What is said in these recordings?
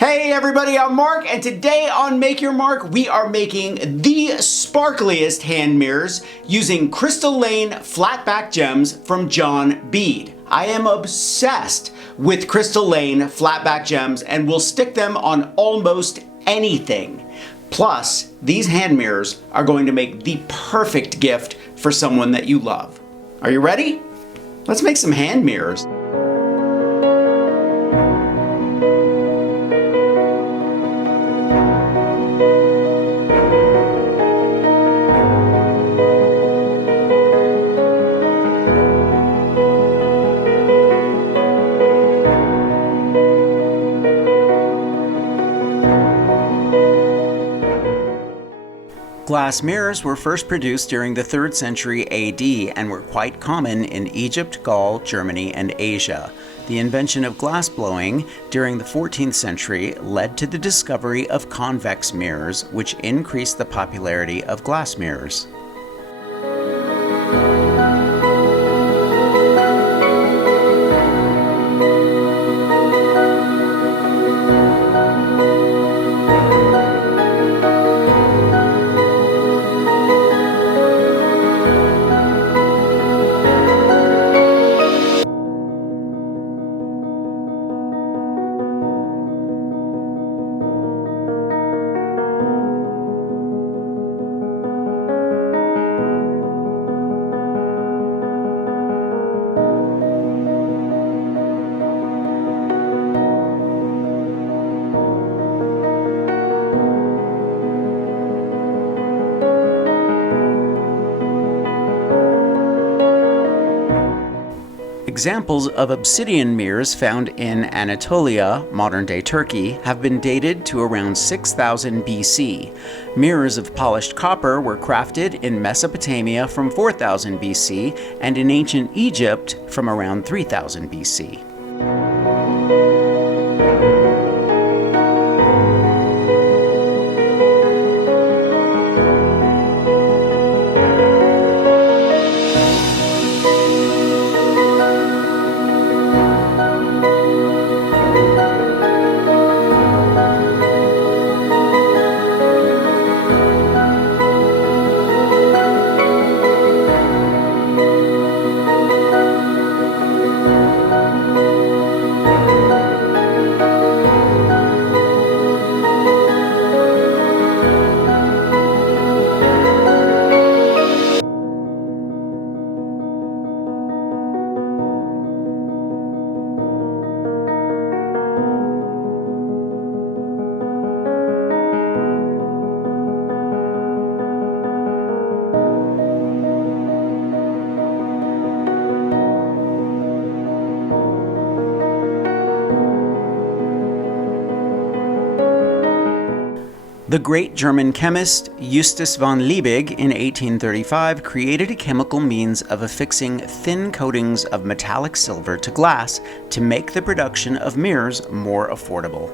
Hey everybody, I'm Mark, and today on Make Your Mark, we are making the sparkliest hand mirrors using crystalline flatback gems from John Bead. I am obsessed with crystalline flatback gems and will stick them on almost anything. Plus, these hand mirrors are going to make the perfect gift for someone that you love. Are you ready? Let's make some hand mirrors. Glass mirrors were first produced during the 3rd century AD and were quite common in Egypt, Gaul, Germany, and Asia. The invention of glass blowing during the 14th century led to the discovery of convex mirrors, which increased the popularity of glass mirrors. Examples of obsidian mirrors found in Anatolia, modern-day Turkey, have been dated to around 6000 BC. Mirrors of polished copper were crafted in Mesopotamia from 4000 BC and in ancient Egypt from around 3000 BC. The great German chemist Justus von Liebig in 1835 created a chemical means of affixing thin coatings of metallic silver to glass to make the production of mirrors more affordable.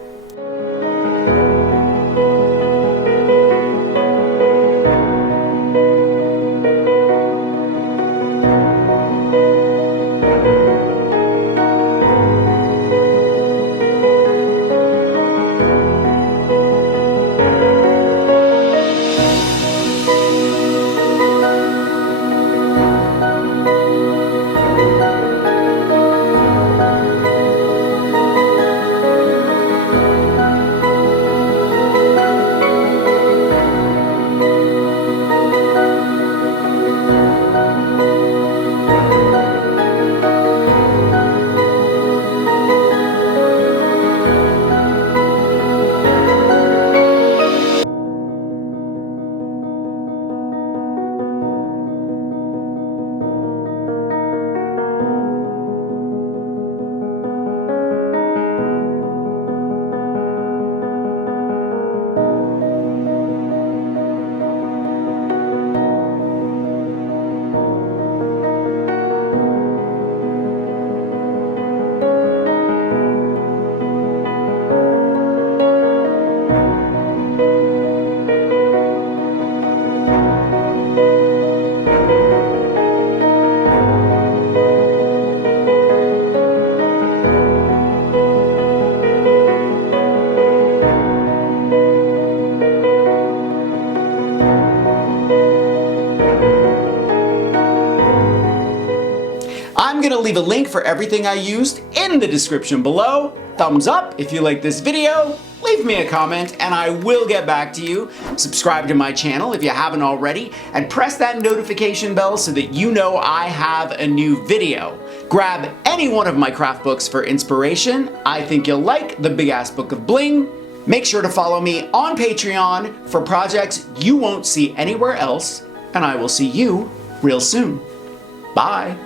gonna leave a link for everything I used in the description below. Thumbs up if you like this video, leave me a comment and I will get back to you. Subscribe to my channel if you haven't already, and press that notification bell so that you know I have a new video. Grab any one of my craft books for inspiration. I think you'll like the Big Ass Book of Bling. Make sure to follow me on Patreon for projects you won't see anywhere else, and I will see you real soon. Bye.